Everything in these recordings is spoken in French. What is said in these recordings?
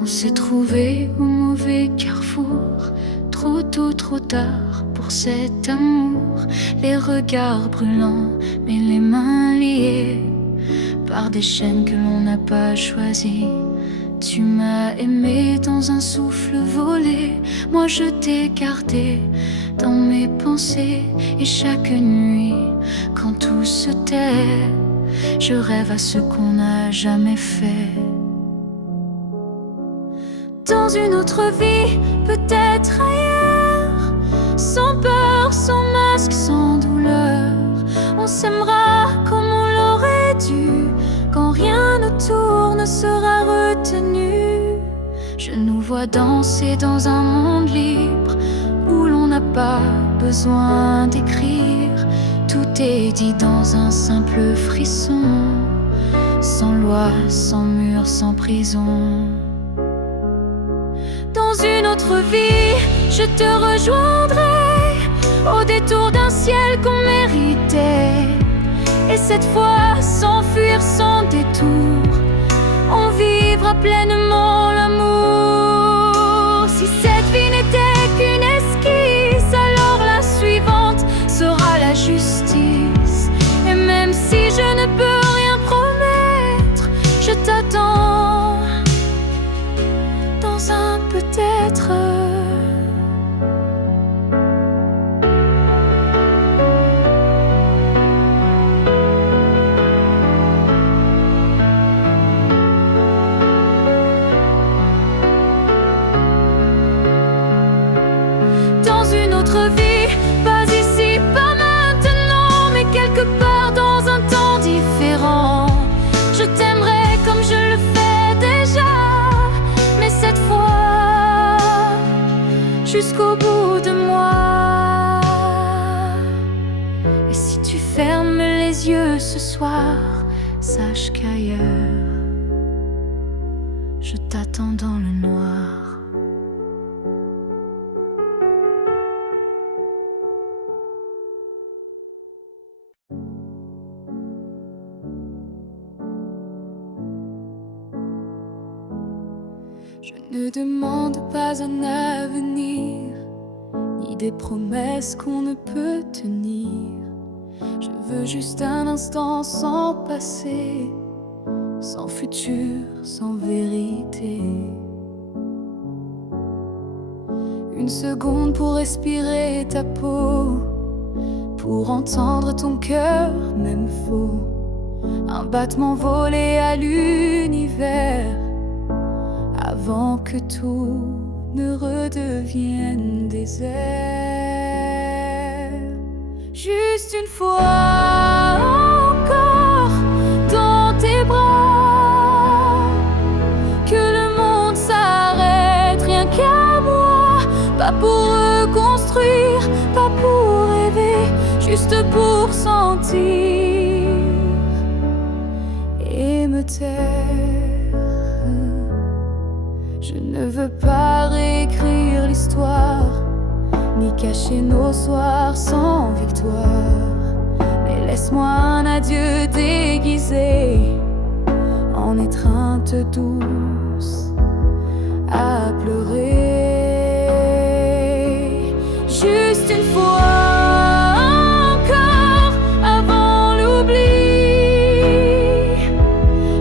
On s'est trouvé au mauvais carrefour, trop tôt, trop tard pour cet amour. Les regards brûlants, mais les mains liées par des chaînes que l'on n'a pas choisies. Tu m'as aimé dans un souffle volé, moi je t'ai gardé dans mes pensées. Et chaque nuit, quand tout se tait, je rêve à ce qu'on n'a jamais fait. Dans une autre vie, peut-être ailleurs, sans peur, sans masque, sans douleur, on s'aimera comme on l'aurait dû, quand rien autour ne sera retenu. Je nous vois danser dans un monde libre, où l'on n'a pas besoin d'écrire. Tout est dit dans un simple frisson, sans loi, sans mur, sans prison. Dans une autre vie, je te rejoindrai au détour d'un ciel qu'on méritait. Et cette fois, sans fuir, sans détour, on vivra pleinement l'amour. Si cette vie n'était qu'une esquisse, alors la suivante sera la justice. Et même si je ne peux rien promettre, je t'attends dans un peut-être. Dans une autre vie, pas ici, pas maintenant, mais quelque part dans un temps différent. Je t'aimerai comme je le fais déjà, mais cette fois jusqu'au bout de moi. Et si tu fermes les yeux ce soir, sache qu'ailleurs je t'attends dans le noir. Je ne demande pas un avenir, ni des promesses qu'on ne peut tenir. Je veux juste un instant sans passé, sans futur, sans vérité. Une seconde pour respirer ta peau, pour entendre ton cœur, même faux. Un battement volé à l'univers, avant que tout ne redevienne désert. Juste une fois encore dans tes bras, que le monde s'arrête, rien qu'à moi. Pas pour reconstruire, pas pour rêver, juste pour sentir et me taire. Je ne veux pas réécrire l'histoire, ni cacher nos soirs sans victoire. Mais laisse-moi un adieu déguisé en étreinte douce à pleurer. Juste une fois encore avant l'oubli,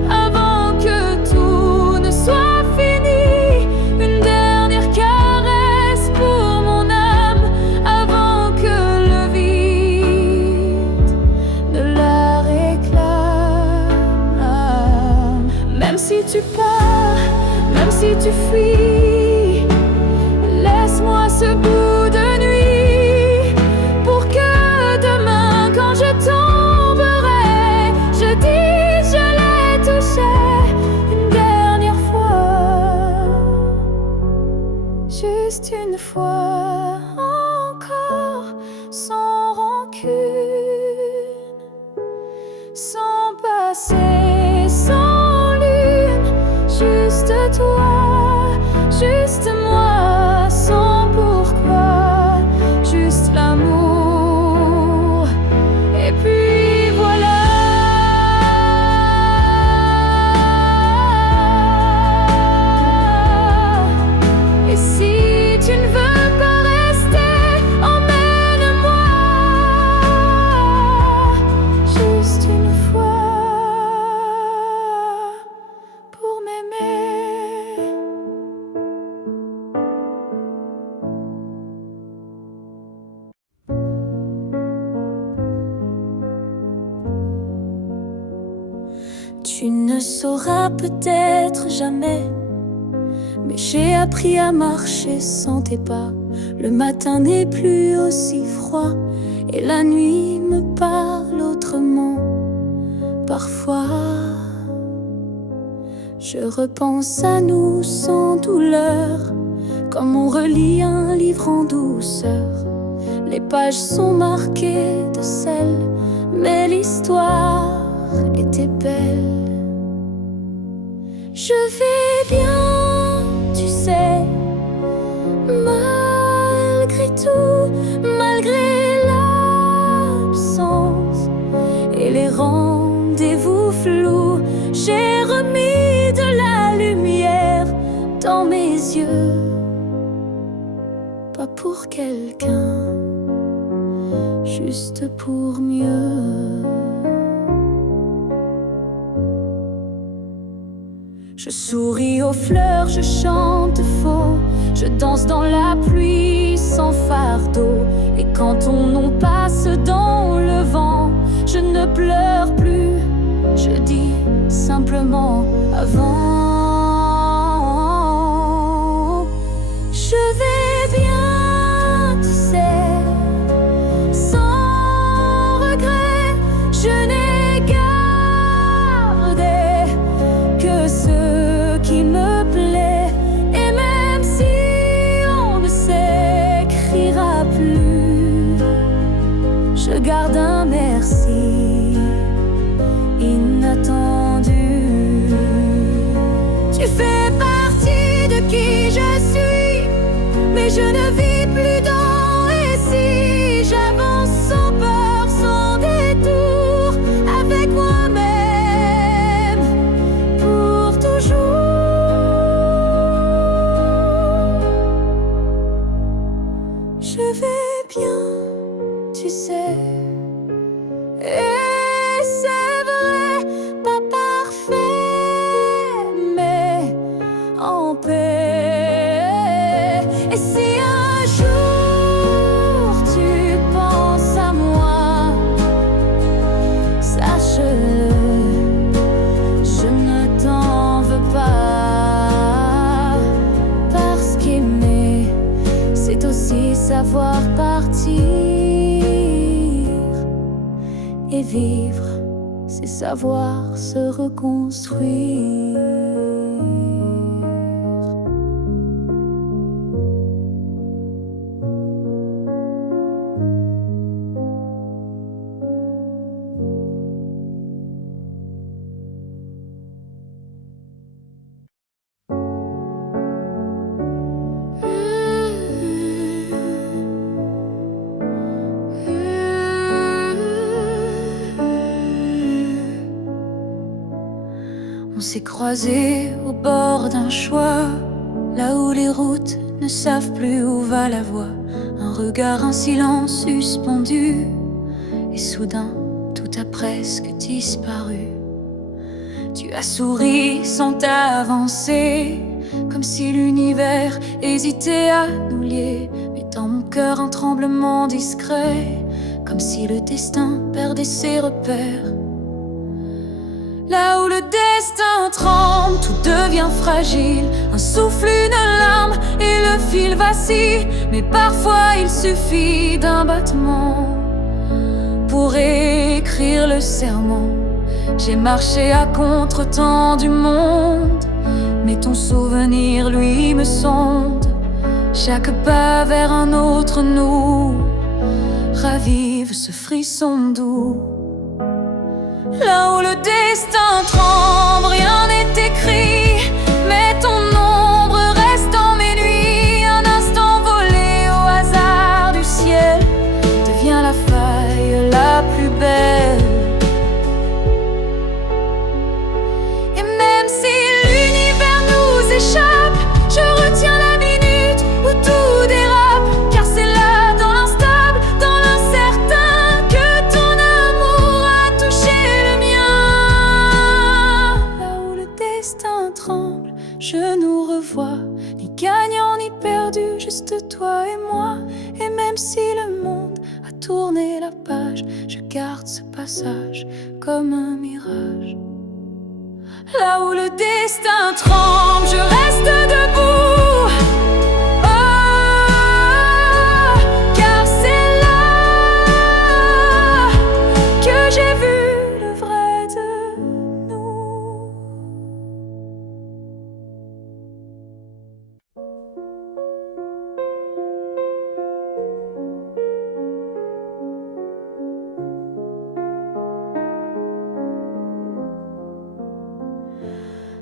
avant que tout ne soit fini. Une dernière caresse pour mon âme, avant que le vide ne la réclame. Même si tu pars, même si tu fuis, laisse-moi ce bout de nuit, pour que demain, quand je tomberai, je dise je l'ai touché une dernière fois. Juste une fois encore, sans rancune, sans passé, sans lune. Juste toi, juste moi, sans pourquoi. Tu ne sauras peut-être jamais, mais j'ai appris à marcher sans tes pas. Le matin n'est plus aussi froid et la nuit me parle autrement. Parfois, je repense à nous sans douleur, comme on relit un livre en douceur. Les pages sont marquées de sel, mais l'histoire était belle. Je vais bien, tu sais, malgré tout, malgré l'absence et les rendez-vous flous. J'ai remis de la lumière dans mes yeux, pas pour quelqu'un, juste pour mieux. Je souris aux fleurs, je chante faux, je danse dans la pluie sans fardeau. Et quand ton nom passe dans le vent, je ne pleure plus, je dis simplement avant. Je vais bien, tu sais, sans regret, je n'ai gardé que ce qui me plaît. Et même si on ne s'écrira plus, je garde un merci inattendu. Tu fais partie de qui je suis, mais je ne vis plus dans et si. J'avance sans peur, sans détour, avec moi-même pour toujours. Je vais bien, tu sais, et c'est vrai, pas parfait, mais en paix. Et si un jour tu penses à moi, sache-le, je ne t'en veux pas. Parce qu'aimer, c'est aussi savoir partir. Et vivre, c'est savoir se reconstruire. On s'est croisés au bord d'un choix, là où les routes ne savent plus où va la voie. Un regard, un silence suspendu, et soudain tout a presque disparu. Tu as souri sans t'avancer, comme si l'univers hésitait à nous lier. Mais dans mon cœur un tremblement discret, comme si le destin perdait ses repères. Là où le destin tremble, tout devient fragile. Un souffle, une larme et le fil vacille. Mais parfois il suffit d'un battement pour écrire le serment. J'ai marché à contre-temps du monde, mais ton souvenir, lui, me sonde. Chaque pas vers un autre nous ravive ce frisson doux. Là où le destin tremble, rien n'est écrit, mais ton ombre reste dans mes nuits. Un instant volé au hasard du ciel devient la faille la plus belle. Et même si l'univers nous échappe, je retiens la minute où tout dérape. Car c'est là, dans l'instable, dans l'incertain, que ton amour a touché le mien. Là où le destin tremble, je nous revois, ni gagnant ni perdu, juste toi et moi. Et même si le monde a tourné la page, je garde ce passage comme un mirage. là où le destin tremble, je reste debout. Oh, car c'est là que j'ai vu le vrai de nous.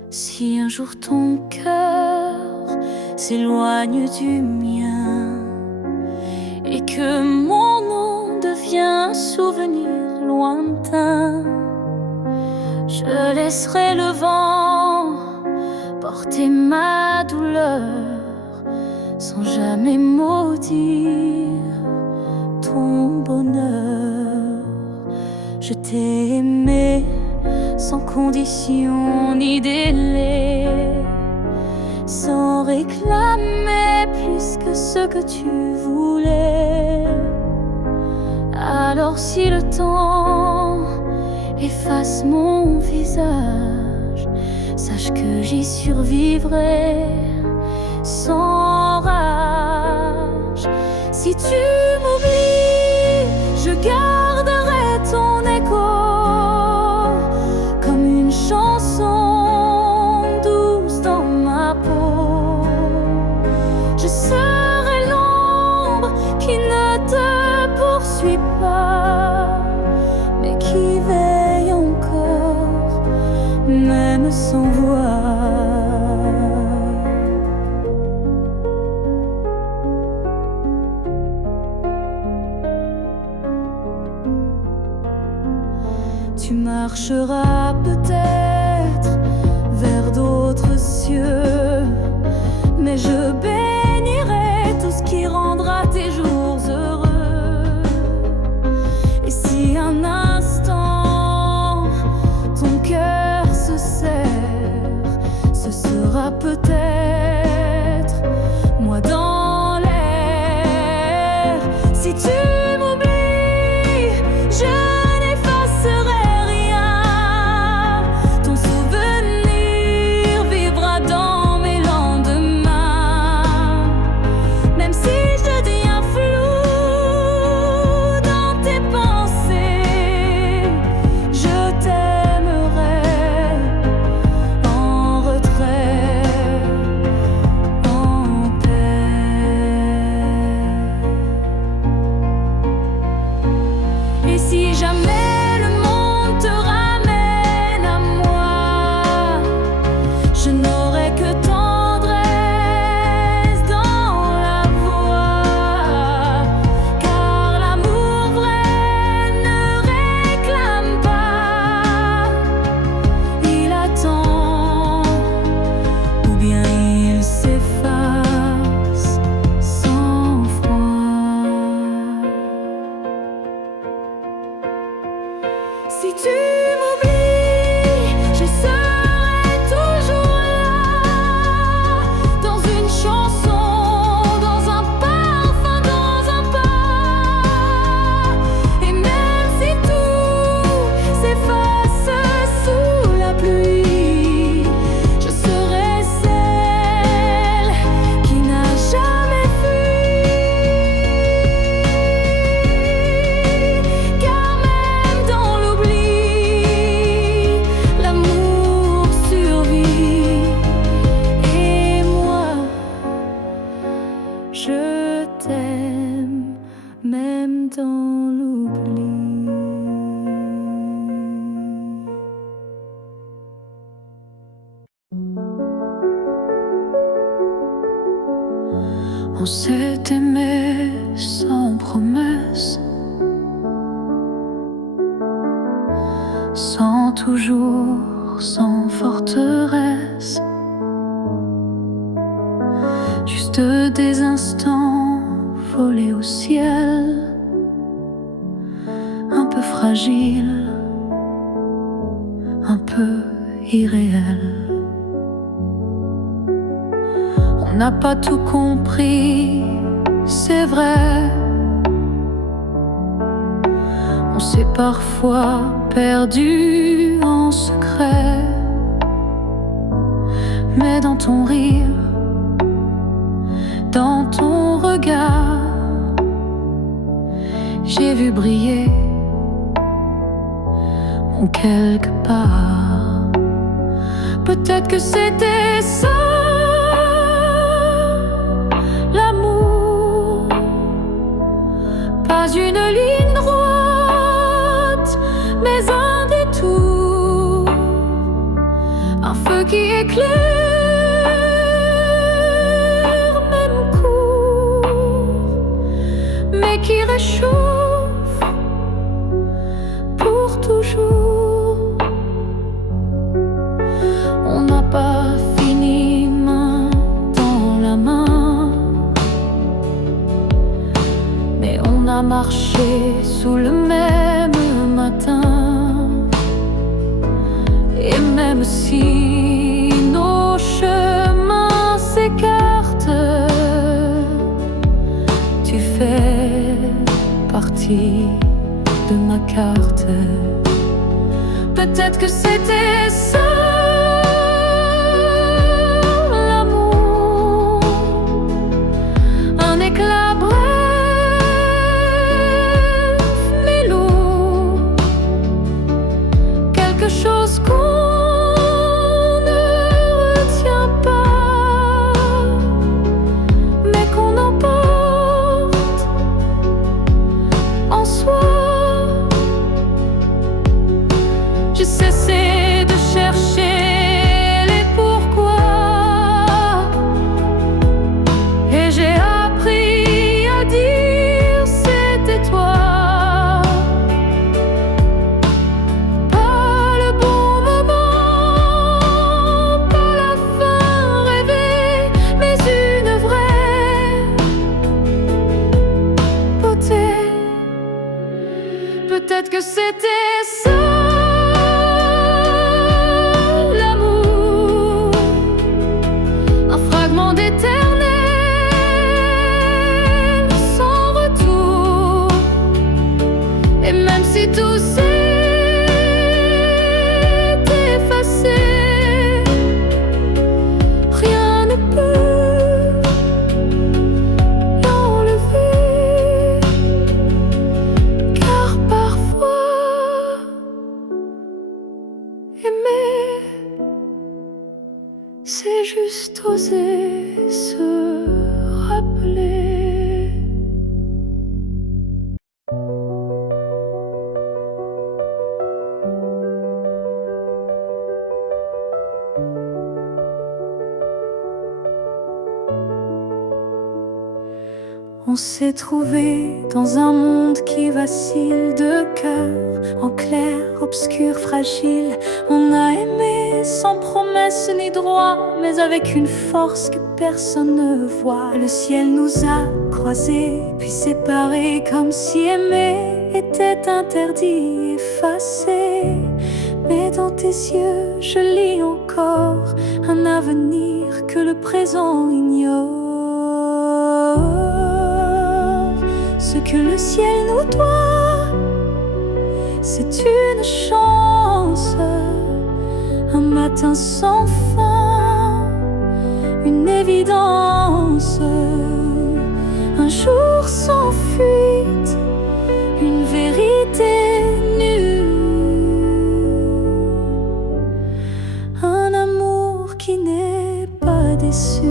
Si un jour ton cœur s'éloigne du mien et que mon nom devient un souvenir lointain, je laisserai le vent porter ma douleur sans jamais maudire ton bonheur. Je t'ai aimé sans condition ni délai, sans réclamer plus que ce que tu voulais. Alors si le temps efface mon visage, sache que j'y survivrai sans rage. Si tu m'oublies, je garderai ton écho comme une chanson douce dans ma peau. Je serai l'ombre qui ne te poursuit pas, mais qui veille encore, même sans voix. Tu marcheras peut-être vers d'autres cieux, mais je bénirai tout ce qui rendra tes jours heureux. Et si un instant ton cœur se serre, ce sera peut-être moi dans l'air. Si tu m'oublies, je si tu m'oublies, je serai toujours là, dans une chanson, dans un parfum, dans un pas. Et même si tout s'efface sous la pluie, je serai celle qui n'a jamais fui. Car même dans l'amour survit, et moi je t'aime même dans l'oubli. On s'est aimé sans promesse, sans toujours, sans forteresse, juste des instants volés au ciel, un peu fragiles, un peu irréels. On n'a pas tout compris, c'est vrai. On s'est parfois perdu en secret, Mais dans ton rire, dans ton regard, j'ai vu briller mon quelque part. Peut-être que c'était ça, l'amour. Pas une ligne droite, mais un détour. Un feu qui éclaire, même court, mais qui réchauffe pour toujours. On n'a pas fini main dans la main, mais on a marché sous le même matin. Et même si nos chemins s'écartent, tu fais partie de ma carte. Peut-être que c'était ça, l'amour. Un éclat bref mais lourd, quelque chose qu'on ne retient pas, mais qu'on emporte en soi. J'ai cessé de chercher les pourquoi, et j'ai appris à dire c'était toi. Pas le bon moment, pas la fin rêvée, mais une vraie beauté. Peut-être que c'était ça, l'amour. Un fragment d'éternel sans retour. Et même si tout s'est effacé, rien ne peut l'enlever. Car parfois, aimer, c'est juste oser se rappeler. On s'est trouvé dans un monde qui vacille, de cœur en clair, obscur, fragile. On a aimé sans promesse ni droit, mais avec une force que personne ne voit. Le ciel nous a croisés, puis séparés, comme si aimer était interdit, effacé. Mais dans tes yeux, je lis encore un avenir que le présent ignore. Ce que le ciel nous doit, c'est une chance, un matin sans fin, une évidence, un jour sans fuite, une vérité nue, un amour qui n'est pas déçu.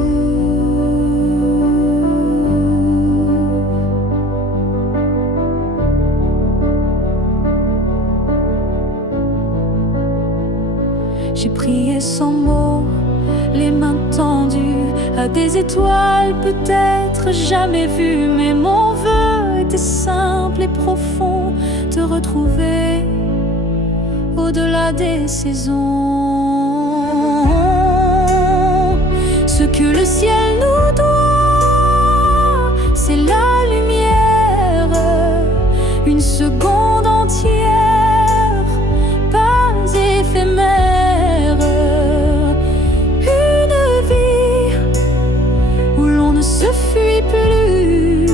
J'ai prié sans mots, les mains tendues à des étoiles peut-être jamais vues. Mais mon vœu était simple et profond, te retrouver au-delà des saisons. Ce que le ciel nous doit, c'est la lumière, une seconde entière, pas éphémère. Ne fuis plus,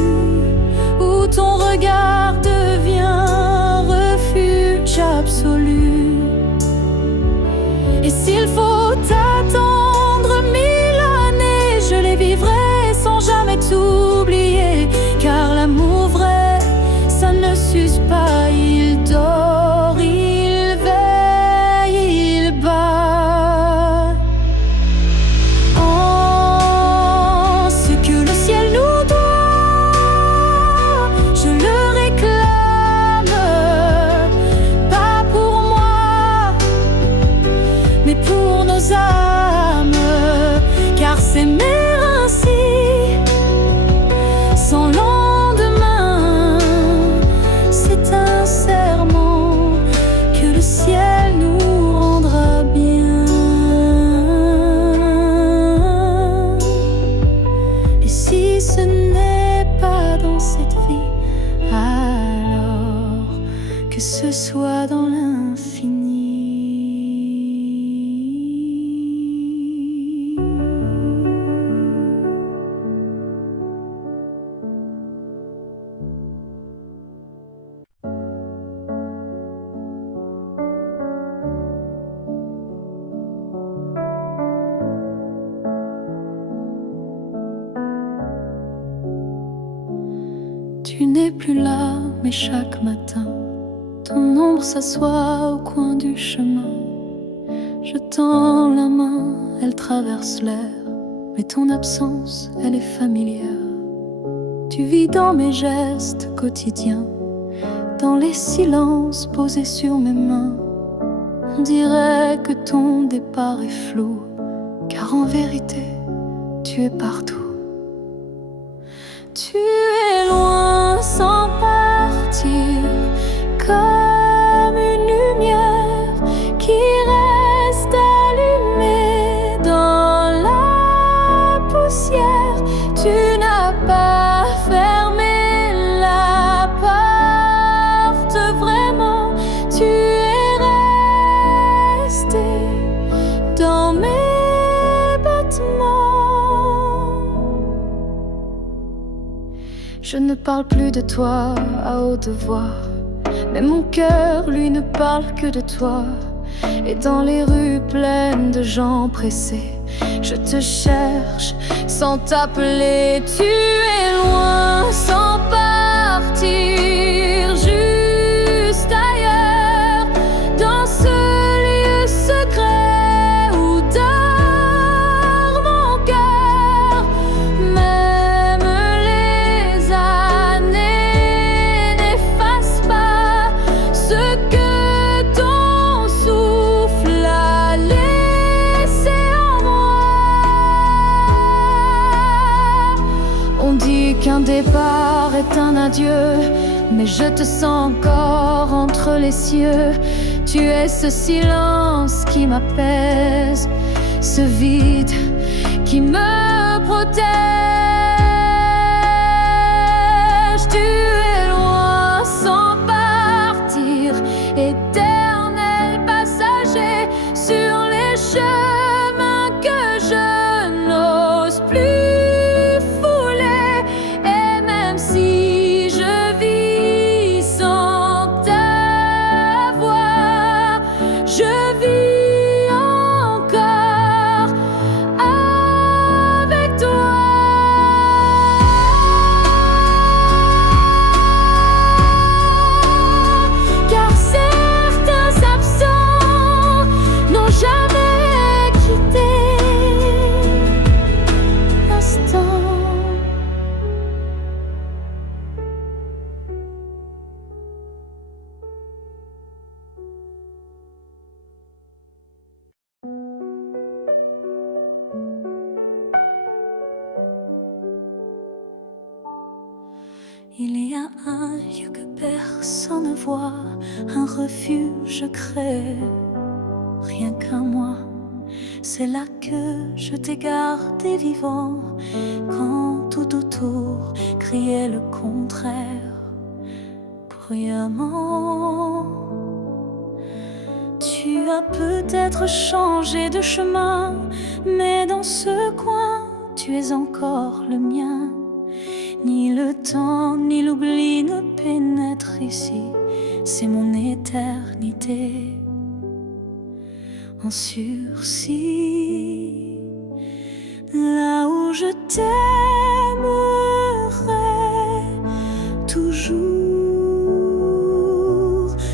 où ton regard devient refuge absolu. Et s'il faut attendre âmes. Car s'aimer ainsi, sans lendemain, c'est un serment que le ciel nous rendra bien. Et si ce n'est pas dans cette vie, alors que ce soit dans l'infini. Tu n'es plus là, mais chaque matin, ton ombre s'assoit au coin du chemin. Je tends la main, elle traverse l'air, mais ton absence, elle est familière. Tu vis dans mes gestes quotidiens, dans les silences posés sur mes mains. On dirait que ton départ est flou, car en vérité, tu es partout. Tu es loin sans partir, comme une lumière qui reste allumée dans la poussière. Tu n'as pas fermé la porte vraiment, tu es resté dans mes battements. Je ne parle plus de toi à haute voix, mais mon cœur, lui, ne parle que de toi. Et dans les rues pleines de gens pressés, je te cherche sans t'appeler. Tu es loin sans partir, juste ailleurs, dans ce lieu secret où dort mon cœur. Même les années n'effacent pas ce que ton souffle a laissé en moi. On dit qu'un départ est un adieu, mais je te sens encore entre les cieux. Tu es ce silence qui m'apaise, ce vide qui me protège. Tu es loin sans partir, éternel passager sur les chemins que je n'ose plus fouler. Et même si je vis sans ta voix, je vis encore avec toi. Car certains absents n'ont jamais quitté l'instant. Il y a un lieu que personne ne voit, un refuge créé rien qu'à moi. C'est là que je t'ai gardé vivant, quand tout autour criait le contraire bruyamment. Tu as peut-être changé de chemin, mais dans ce coin, tu es encore le mien. Ni le temps, ni l'oubli ne pénètrent ici, c'est mon éternité en sursis. Là où je t'aimerai toujours,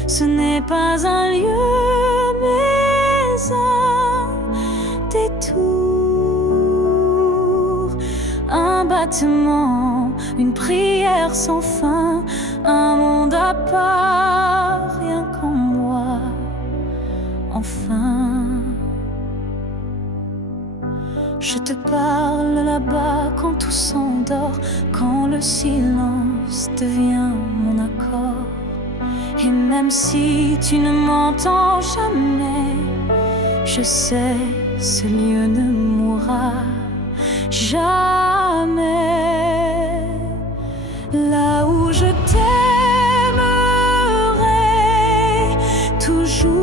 ce n'est pas un lieu, mais un détour, un battement, une prière sans fin, un monde à part, rien qu'en moi, enfin. Je te parle là-bas quand tout s'endort, quand le silence devient mon accord. Et même si tu ne m'entends jamais, je sais, ce lieu ne mourra jamais. Là où je t'aimerai toujours,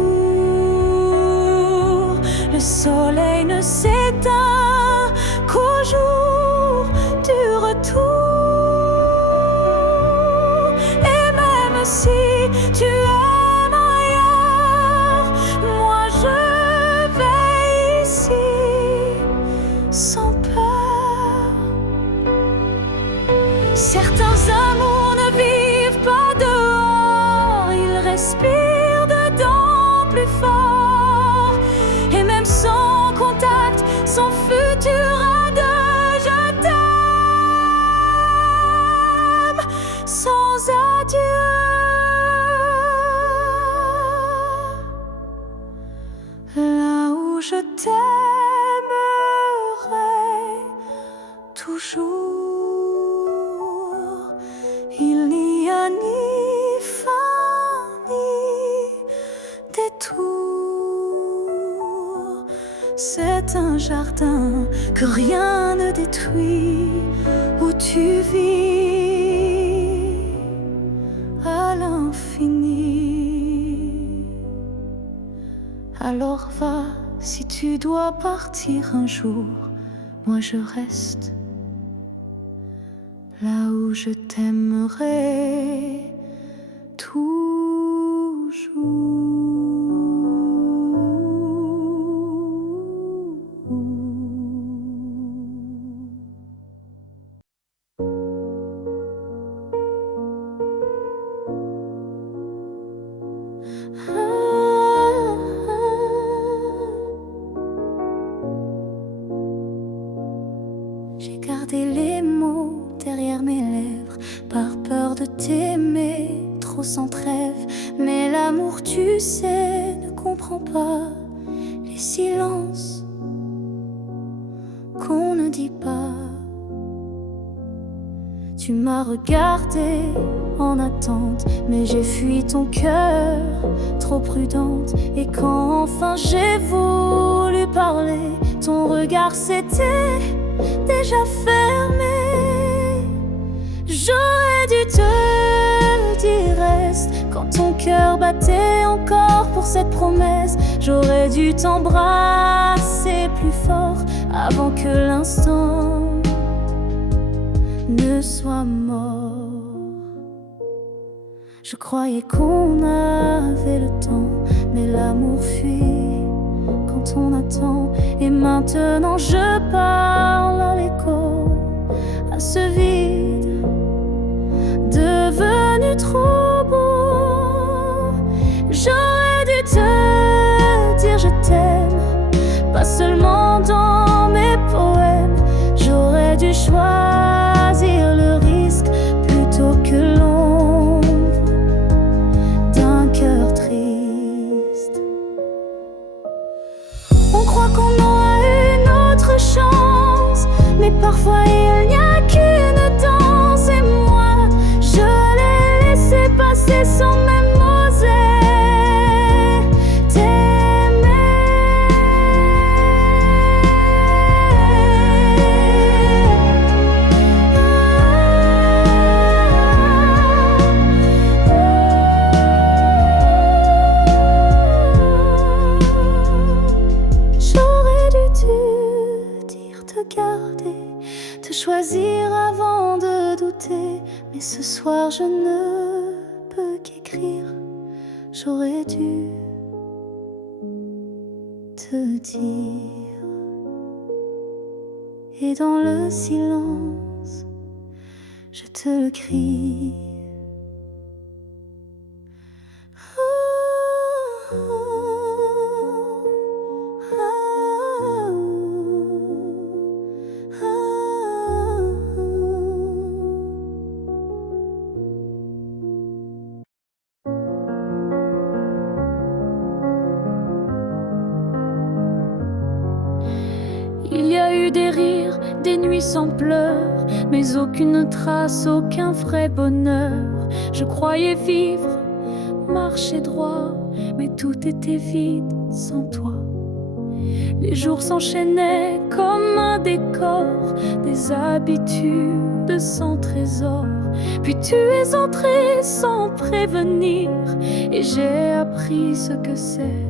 le soleil ne s'éteint qu'au jour du retour. Et même si tu aimes ailleurs, moi je vais ici sans peur. Certains amours ne vivent pas dehors, ils respirent dedans plus fort. Et même sans contact, sans futur à deux, je t'aime sans adieu. Là où je t'aimerai toujours, il n'y a ni fin ni détour. C'est un jardin que rien ne détruit, où tu vis à l'infini. Alors va, si tu dois partir un jour, moi je reste là où je t'aimerai J'ai gardé les mots derrière mes lèvres, par peur de t'aimer trop sans trêve. Mais l'amour, tu sais, ne comprend pas les silences qu'on ne dit pas. Tu m'as regardé en attente, mais j'ai fui ton cœur, trop prudente. Et quand enfin j'ai voulu parler, ton regard s'était déjà fermé. J'aurais dû te dire reste, quand ton cœur battait encore pour cette promesse. J'aurais dû t'embrasser plus fort avant que l'instant ne soit mort. Je croyais qu'on avait le temps, mais l'amour fuit quand on attend. Et maintenant je parle à l'écho, à ce vide devenu trop beau. J'aurais dû te dire je t'aime, pas seulement dans mes poèmes. J'aurais dû choisir le risque plutôt que l'ombre d'un cœur triste. On croit qu'on aura une autre chance, mais parfois il n'y a qu'une danse. Et moi, je l'ai laissé passer sans même oser t'aimer. J'aurais dû te dire de garder, de choisir avant de douter. Mais ce soir je ne peux qu'écrire. J'aurais dû te dire. Et dans le silence, je te le crie. Il y a eu des rires, des nuits sans pleurs, mais aucune trace, aucun vrai bonheur. Je croyais vivre, marcher droit, mais tout était vide sans toi. Les jours s'enchaînaient comme un décor, des habitudes sans trésor. Puis tu es entré sans prévenir, et j'ai appris ce que c'est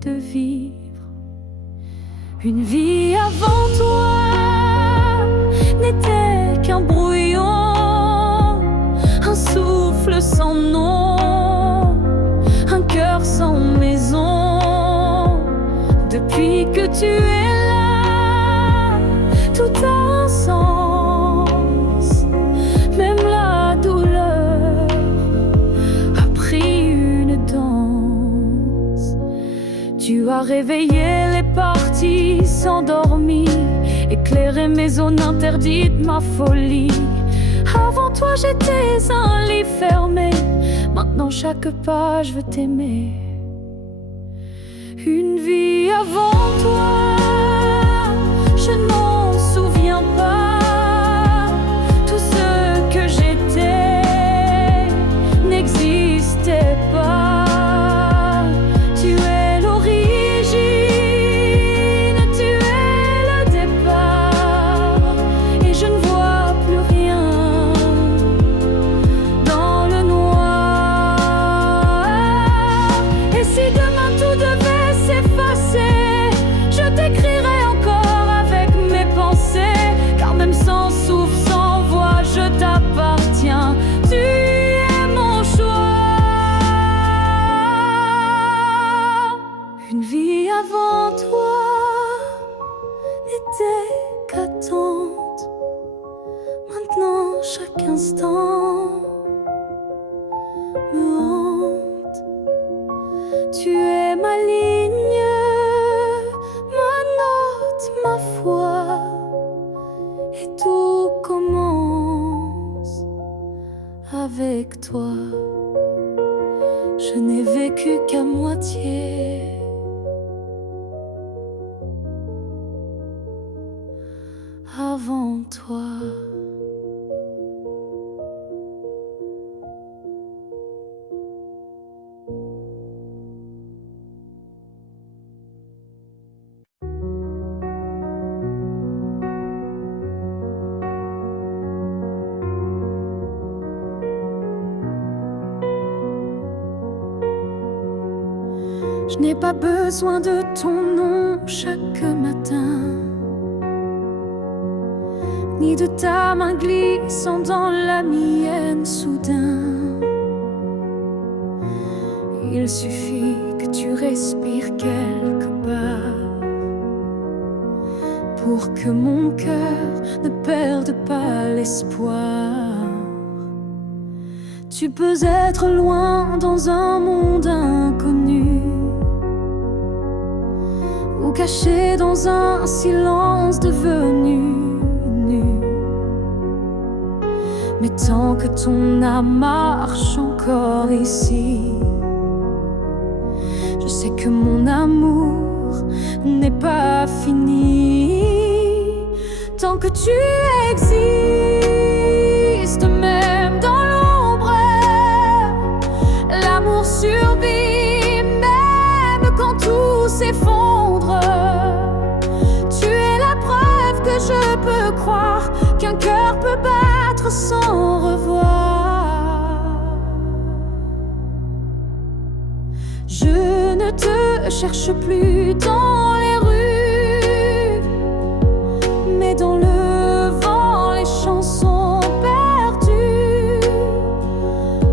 de vivre. Une vie avant toi n'était qu'un brouillon, un souffle sans nom, un cœur sans maison. Depuis que tu es là, tout a un sens. Même la douleur a pris une danse. Tu as réveillé les parties s'endormir, éclairer mes zones interdites, ma folie. Avant toi j'étais un livre fermé, maintenant chaque page veut t'aimer. Une vie avant toi, je n'en souviens pas. Tout ce que j'étais n'existait pas. Tu es l'origine, tu es le départ, et je ne vois plus rien dans le noir. Et si demain tout devait s'effacer, je t'écrirai encore avec mes pensées, car même sans souffle, sans voix, je t'appartiens. Tu es mon choix. Une vie avant toi n'était qu'attente. Maintenant chaque instant me hante. Tu es ma ligne, ma note, ma foi, et tout commence avec toi. Je n'ai vécu qu'à moitié avant toi. Je n'ai pas besoin de ton nom chaque matin, ni de ta main glissant dans la mienne soudain. Il suffit que tu respires quelque part pour que mon cœur ne perde pas l'espoir. Tu peux être loin dans un monde inconnu, ou caché dans un silence devenu nu. Mais tant que ton âme marche encore ici, je sais que mon amour n'est pas fini. Tant que tu existes, même dans l'ombre, l'amour survit, même quand tout s'effondre. Tu es la preuve que je peux croire qu'un cœur peut battre sans revoir. Je ne te cherche plus dans les rues, mais dans le vent, les chansons perdues.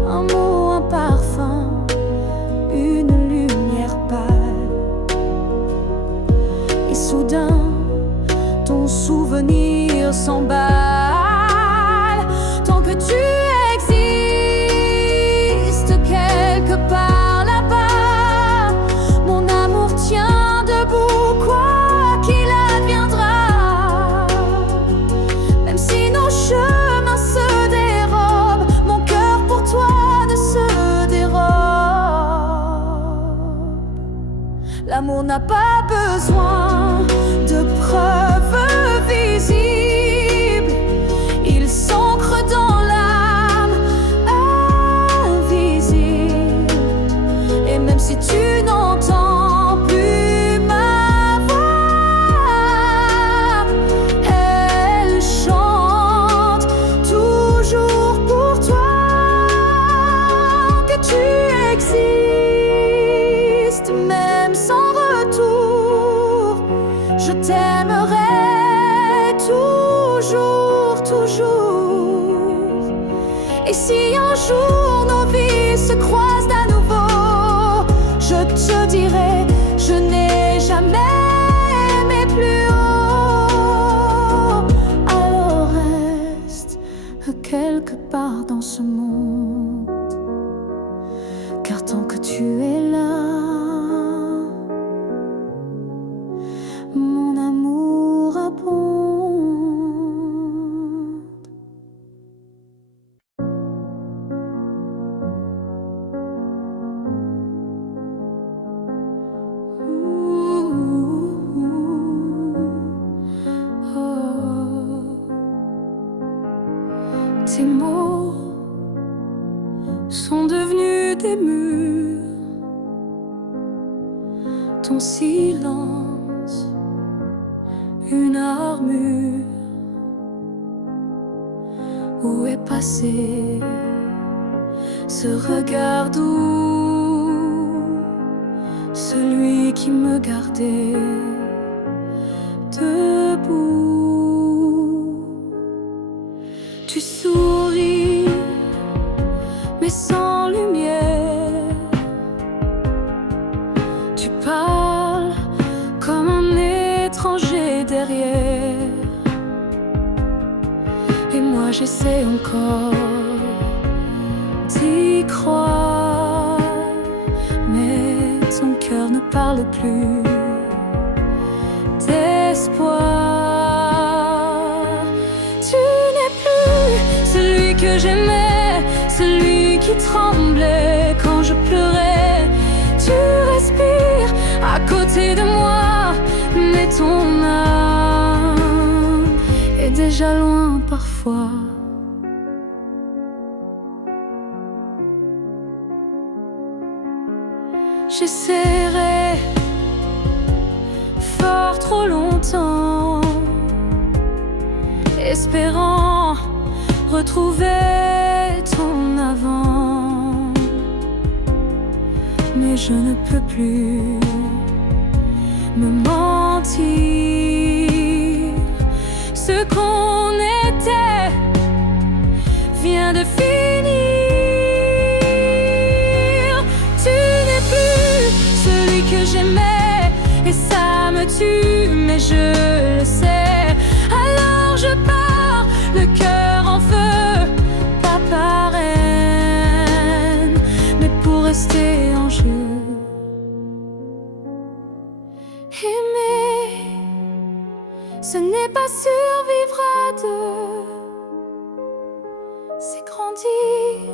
Un mot, un parfum, une lumière pâle, et soudain ton souvenir s'emballe. Tant que tu existes quelque part là-bas, mon amour tient debout, quoi qu'il adviendra. Même si nos chemins se dérobent, mon cœur pour toi ne se dérobe. L'amour n'a pas besoin de je t'aimerai toujours, toujours. Et si un jour nos vies se croisent à nouveau, je te dirai, je n'ai jamais aimé plus haut. Alors reste quelque part dans ce monde, car tant que tu es là, mon amour abonde. Tes mots sont devenus des murs, ton silence une armure. Où est passé ce regard doux, celui qui me gardait debout? Tu souris, mais sans lumière. Tu parles comme un étranger derrière. Et moi j'essaie encore d'y croire, mais ton cœur ne parle plus d'espoir. Que j'aimais, celui qui tremblait quand je pleurais. Tu respires à côté de moi, mais ton âme est déjà loin parfois. J'essaierai fort trop longtemps, espérant retrouver ton avant, mais je ne peux plus me mentir. Ce qu'on était vient de finir. Tu n'es plus celui que j'aimais, et ça me tue, mais je le sais. Alors je pars, le cœur en feu, pas par haine, mais pour rester en jeu. Aimer, ce n'est pas survivre à deux, c'est grandir,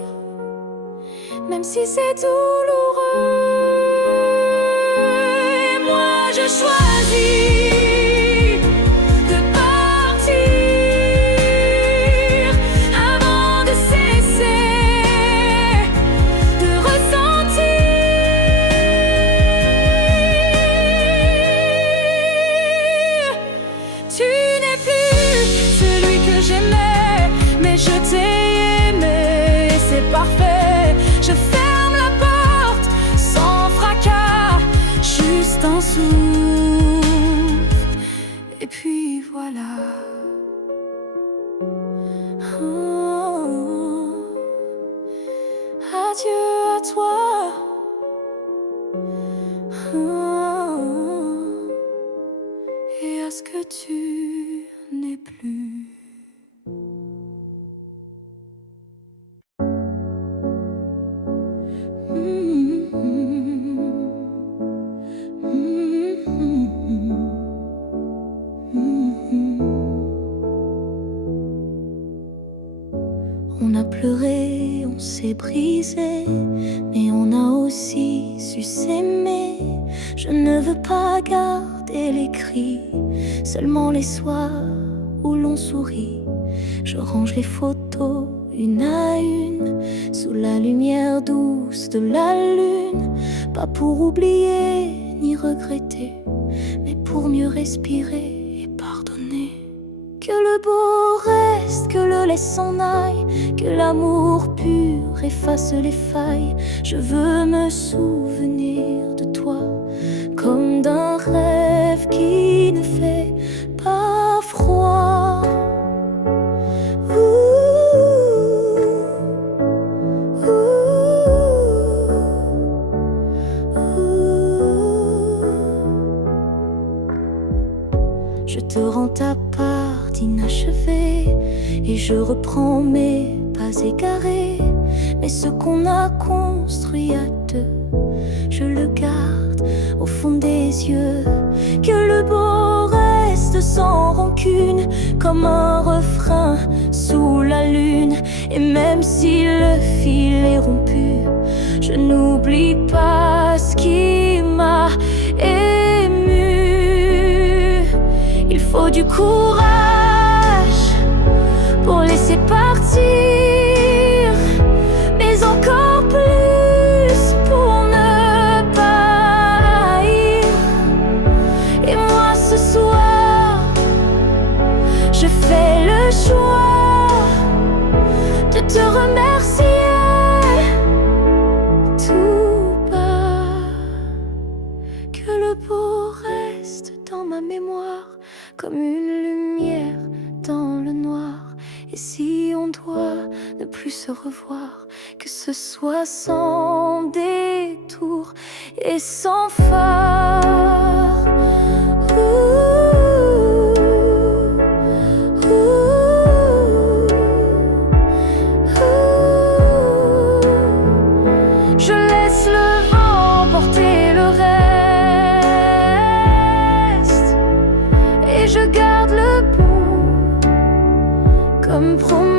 même si c'est douloureux. Et moi je choisis parfait. Je ferme la porte sans fracas, juste un souffle, et puis voilà. Oh, adieu à toi. Oh, et à ce que tu n'es plus. On a pleuré, on s'est brisé, mais on a aussi su s'aimer. Je ne veux pas garder les cris, seulement les soirs où l'on sourit. Je range les photos une à une, sous la lumière douce de la lune. Pas pour oublier ni regretter, mais pour mieux respirer et pardonner. Que le beau reste, que le laisse s'en aille, que l'amour pur efface les failles. Je veux me souvenir de toi comme d'un rêve qui ne fait Je te rends ta part d'inachevé et je reprends mes pas égarés. Mais ce qu'on a construit à deux, je le garde au fond des yeux. Que le beau reste sans rancune, comme un refrain sous la lune. Et même si le fil est rompu, je n'oublie pas ce qui m'a ému. Il faut du courage pour laisser partir, mais encore plus pour ne pas haïr. Et moi ce soir, je fais le choix de te remercier tout bas. Que le beau reste dans ma mémoire comme une lumière dans le noir. Et si on doit ne plus se revoir, que ce soit sans détour et sans phare. Je laisse le vent porter le reste et je garde le bon comme promesse.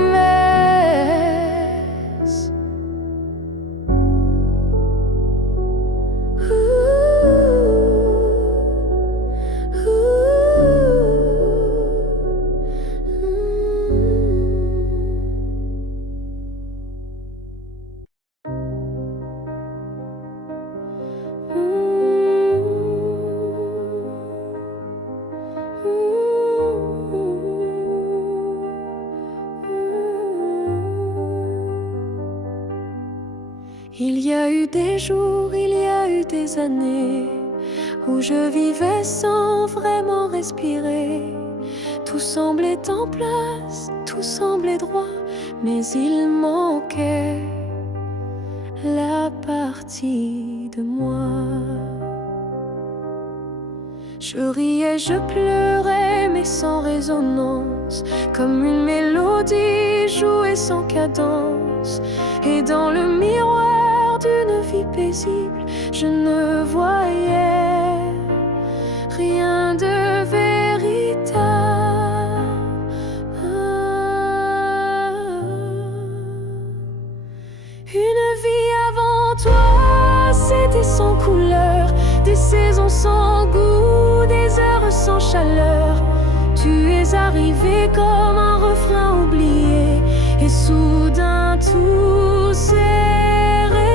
Il y a eu des jours, il y a eu des années où je vivais sans vraiment respirer. Tout semblait en place, tout semblait droit, mais il manquait la partie de moi. Je riais, je pleurais, mais sans résonance, comme une mélodie jouée sans cadence. Et dans le miroir d'une vie paisible, je ne voyais rien de véritable. Une vie avant toi, c'était sans couleur, des saisons sans goût, des heures sans chaleur. Tu es arrivé comme un refrain oublié, et soudain tout s'est réveillé.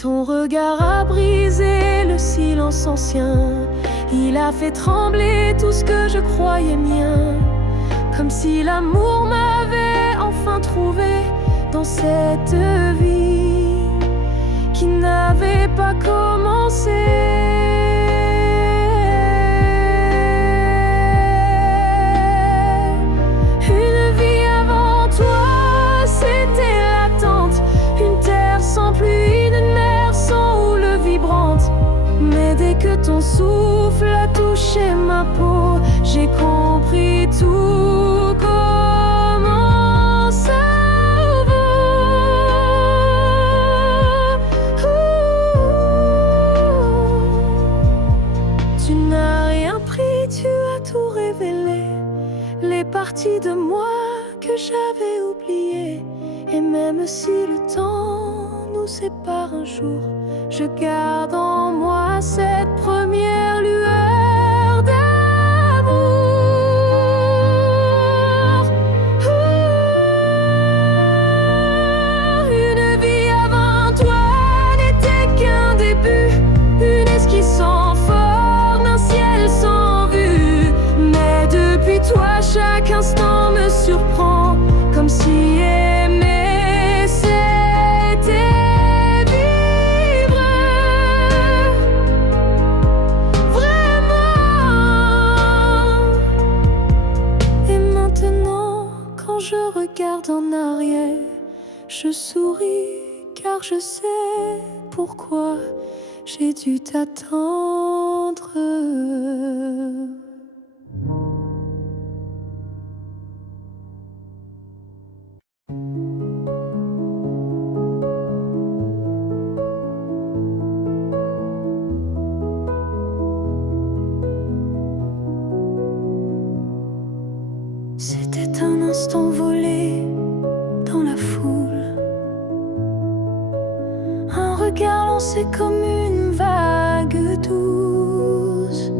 Ton regard a brisé le silence ancien, il a fait trembler tout ce que je croyais mien, comme si l'amour m'avait enfin trouvé dans cette vie qui n'avait pas commencé. Une vie avant toi, c'était l'attente, une terre sans pluie, une mer sans houle vibrante. Mais dès que ton souffle a touché ma peau, j'ai compris tout comment ça vaut. Tu n'as rien pris, tu as tout révélé, les parties de moi que j'avais oubliées. Et même si le temps nous sépare un jour, je garde en moi cette première lueur d'amour. Une vie avant toi n'était qu'un début, une esquisse sans forme, un ciel sans vue. Mais depuis toi, chaque instant me surprend, comme si aimer c'était vivre vraiment. Et maintenant, quand je regarde en arrière, je souris car je sais pourquoi j'ai dû t'attendre. C'était un instant volé dans la foule, un regard lancé comme une vague douce.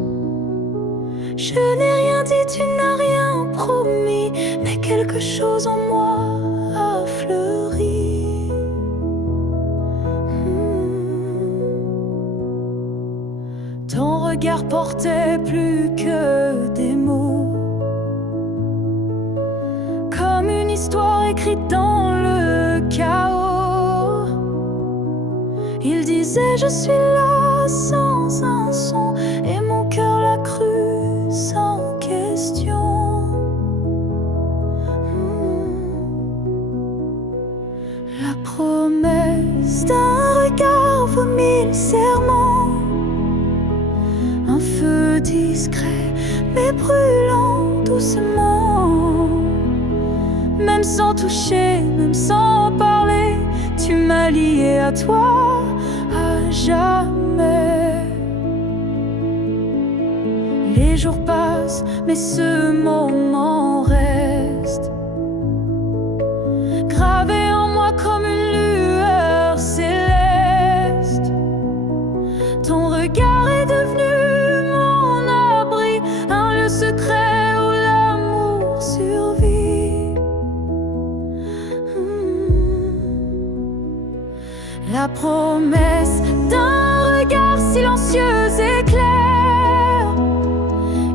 Je n'ai rien dit, tu n'as rien promis, mais quelque chose en moi a fleuri. Ton regard portait plus que des mots, comme une histoire écrite dans le chaos. Il disait je suis là sans un son, et mon cœur l'a cru sans question. La promesse d'un regard vaut 1000 serments, un feu discret mais brûlant doucement. Même sans toucher, même sans parler, tu m'as lié à toi à jamais. Les jours passent, mais ce moment reste gravé en moi comme une lueur céleste. Ton regard est devenu mon abri, un lieu secret où l'amour survit. La promesse d'un regard silencieux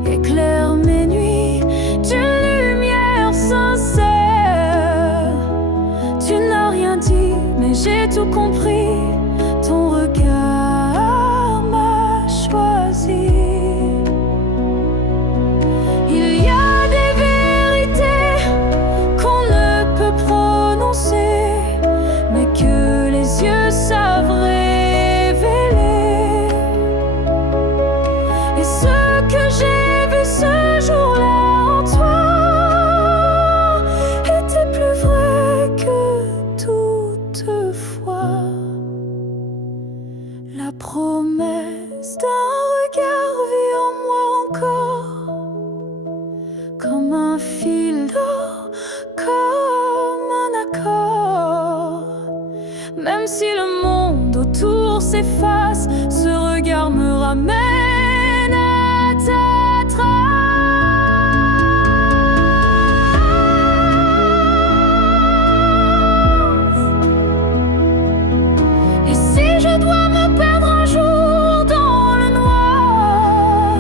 éclaire mes nuits d'une lumière sincère. Tu n'as rien dit, mais j'ai tout compris. Ton regard m'a choisi. Il y a des vérités qu'on ne peut prononcer, mais que les yeux savent révéler. Et ce que j'ai vu ce jour-là en toi était plus vrai que toutefois. La promesse d'un regard vit en moi encore, comme un fil d'or, comme un accord. Même si le monde autour s'efface, ce regard me ramène à ta trace. Et si je dois me perdre un jour dans le noir,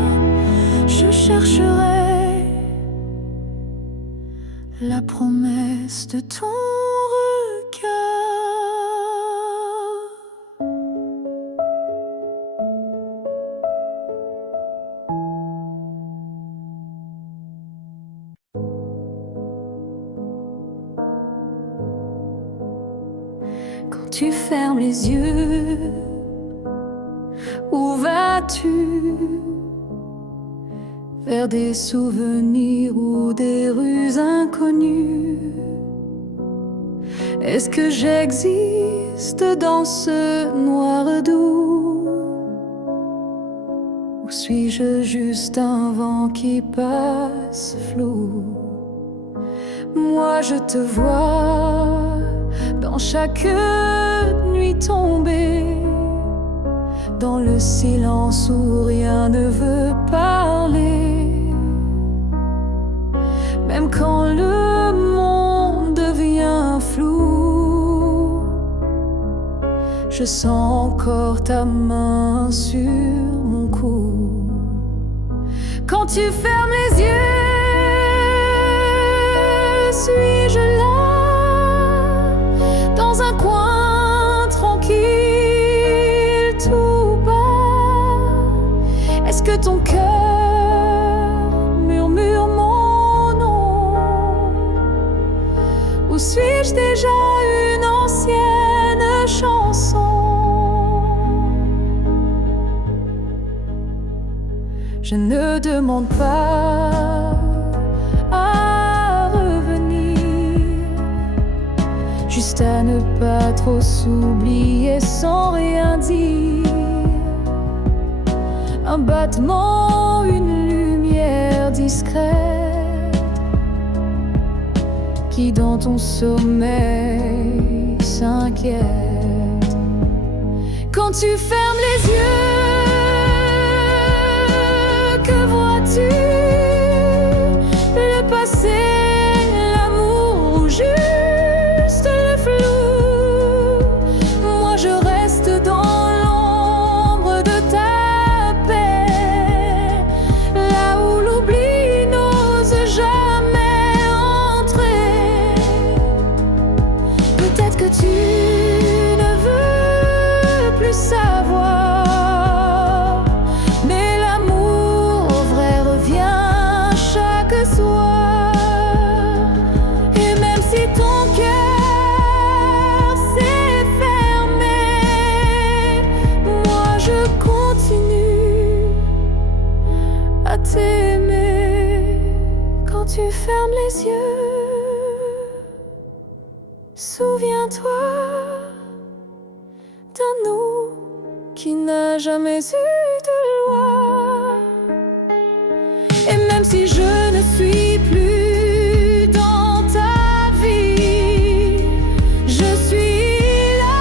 je chercherai la promesse de ton regard. Quand tu fermes les yeux, où vas-tu? Vers des souvenirs ou des rues inconnues? Est-ce que j'existe dans ce noir doux? Ou suis-je juste un vent qui passe flou? Moi je te vois dans chaque nuit tombée, dans le silence où rien ne veut parler. Même quand le monde devient flou, je sens encore ta main sur mon cou. Quand tu fermes les yeux, suis-je là, dans un coin tranquille, tout bas? Est-ce que ton cœur murmure mon nom? Ou suis-je déjà une ancienne chanson? Je ne demande pas à revenir, juste à ne pas trop s'oublier sans rien dire. Un battement, une lumière discrète qui dans ton sommeil s'inquiète. Quand tu fermes les yeux, que vois-tu? Le passé, l'amour ou juste le flou? Moi je reste dans l'ombre de ta paix, là où l'oubli n'ose jamais entrer. Peut-être que tu ne veux plus savoir, mais l'amour vrai revient chaque soir. Et même si ton cœur s'est fermé, moi je continue à t'aimer. Quand tu fermes les yeux, souviens-toi d'un nous qui n'a jamais eu de loi. Et même si je ne suis plus dans ta vie, je suis là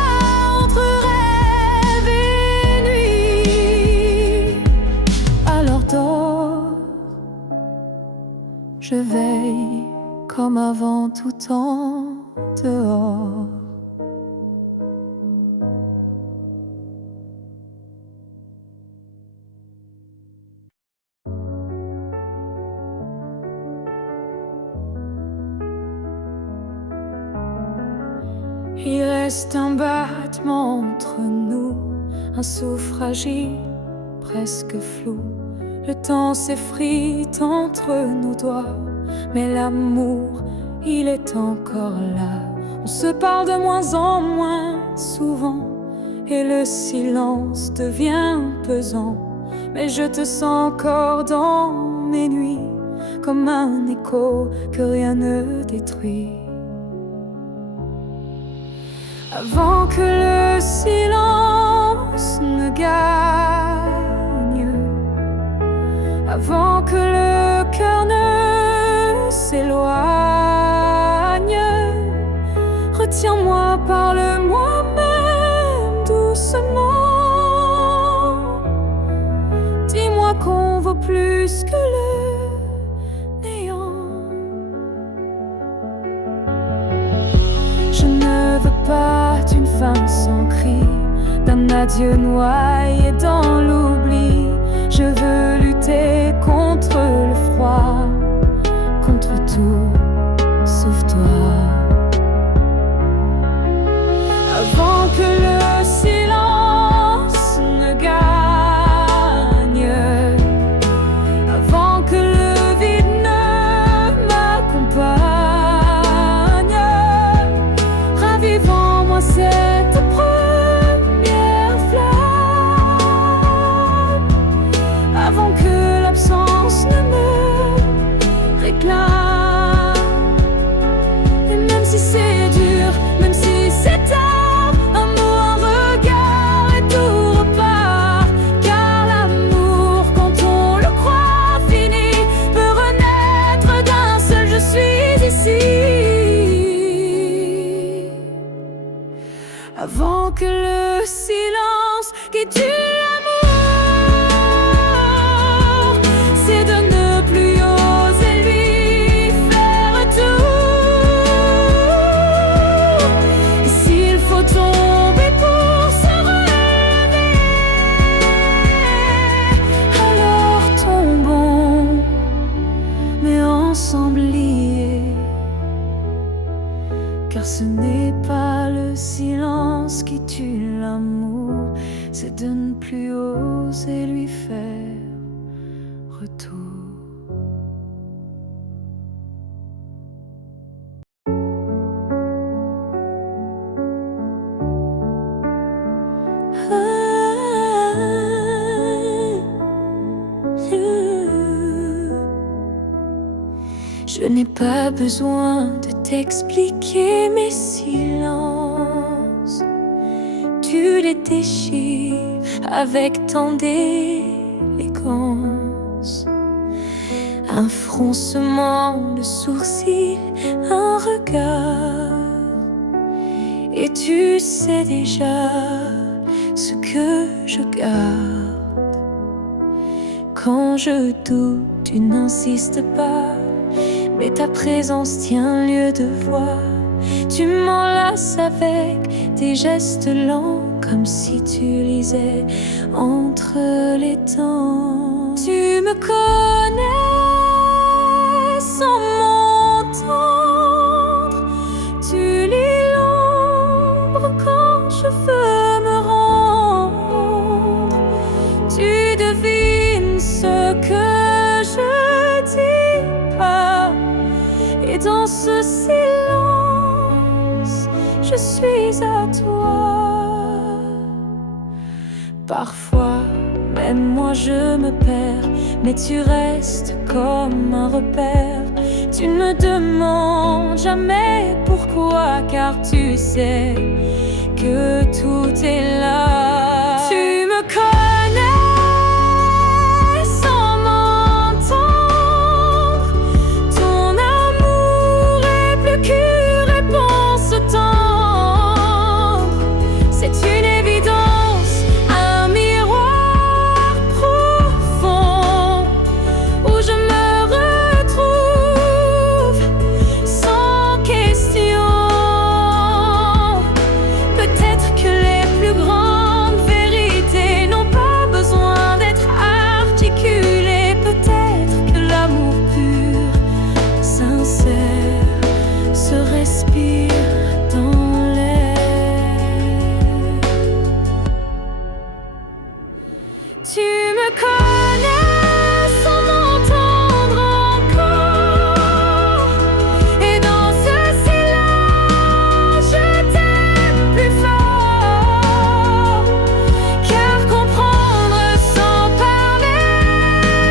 entre rêve et nuit. Alors dors, je veille comme avant tout temps dehors. Il reste un battement entre nous, un souffle fragile, presque flou. Le temps s'effrite entre nos doigts, mais l'amour, il est encore là. On se parle de moins en moins souvent, et le silence devient pesant. Mais je te sens encore dans mes nuits, comme un écho que rien ne détruit. Avant que le silence ne gagne, avant que le cœur ne s'éloigne, retiens-moi, parle-moi même doucement. Dis-moi qu'on vaut plus que le néant. Je ne veux pas d'une fin sans cri, d'un adieu noyé dans l'oubli. Je veux lutter contre le froid, contre tout sauf toi. Avant que le silence ne gagne, avant que le vide ne m'accompagne, ravive en moi cette première flamme, avant que l'absence ne me réclame. Et même si c'est dur, même si c'est tard, un mot, un regard et tout repart. Car l'amour, quand on le croit fini, peut renaître d'un seul je suis ici. Avant que le silence qui tue l'amour, c'est de ne plus oser lui faire tout. Et s'il faut tomber pour se relever, alors tombons, mais ensemble liés. Car ce n'est pas le silence qui tue l'amour, c'est de ne plus oser lui faire retour. Ah, Je n'ai pas besoin de t'expliquer mes silences. Tu les déchires avec tant d'élégance. Un froncement de sourcils, un regard, et tu sais déjà ce que je garde. Quand je doute, tu n'insistes pas, mais ta présence tient lieu de voix. Tu m'enlaces avec tes gestes lents, comme si tu lisais entre les temps. Tu me connais sans m'entendre. Tu lis l'ombre quand je veux me rendre. Tu devines ce que je dis pas. Et dans ce silence, je suis à toi. Parfois, même moi je me perds, mais tu restes comme un repère. Tu ne me demandes jamais pourquoi, car tu sais que tout est là. Tu me connais sans m'entendre. Ton amour est plus qu'une réponse tendre. C'est une évidence, un miroir profond où je me retrouve sans question. Peut-être que les plus grandes vérités n'ont pas besoin d'être articulées. Peut-être que l'amour pur, sincère, se respire dans l'air. Tu me connais sans m'entendre encore. Et dans ce silence, je t'aime plus fort. Car comprendre sans parler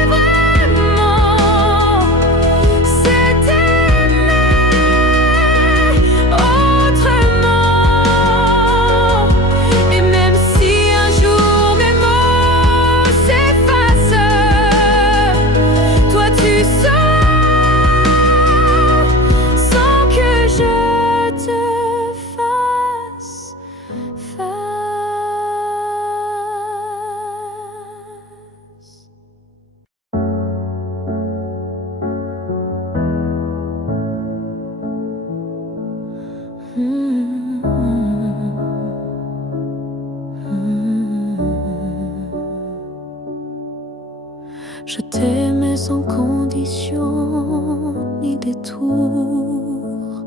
vraiment, c'est aimer autrement. Et même si un jour mes mots s'effacent, toi tu sauras sans que je te fasse face. Je t'aimais sans condition ni détour,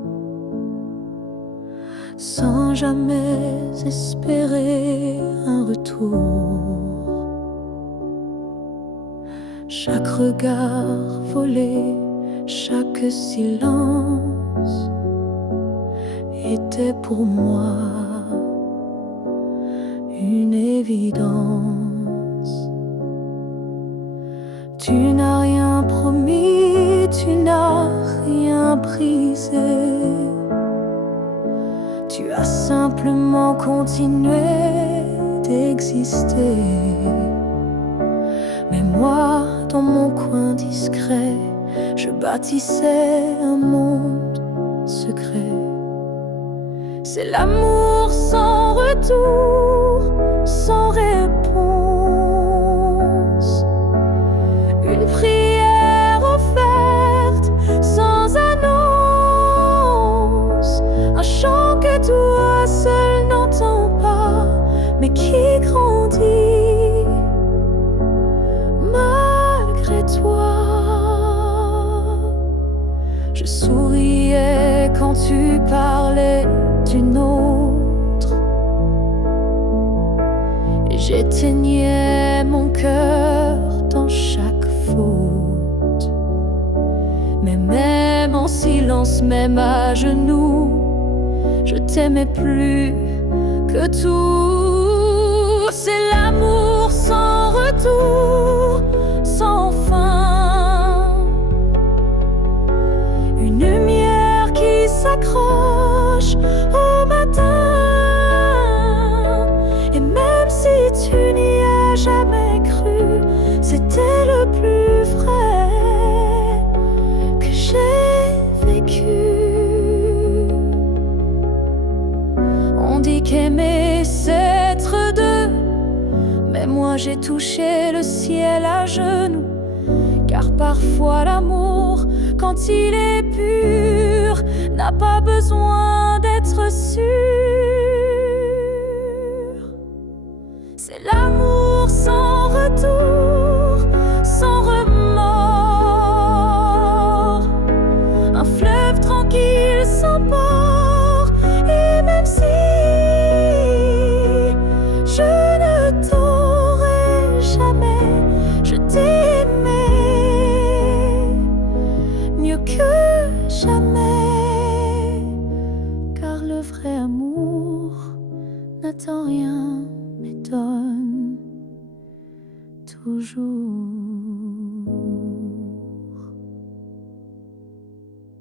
sans jamais espérer un retour. Chaque regard volé, chaque silence était pour moi une évidence. Tu n'as rien promis, tu n'as rien brisé. Tu as simplement continué d'exister. Mais moi, dans mon coin discret, je bâtissais un monde secret. C'est l'amour sans retour, sans réponse. Une prière offerte sans annonce. Un chant que toi seul n'entends pas, mais qui grandit malgré toi. Je souriais quand tu parlais d'une autre. J'éteignais mon cœur dans chaque faute. Mais même en silence, même à genoux, je t'aimais plus que tout. C'est l'amour sans retour, sans fin. moi j'ai touché le ciel à genoux. Car parfois l'amour, quand il est pur, n'a pas besoin d'être sûr. C'est l'amour sans retour, sans remords, un fleuve tranquille sans port. Et même si je ne t'aurai jamais, je t'ai aimé mieux que jamais. Car le vrai amour n'attend rien, mais donne toujours.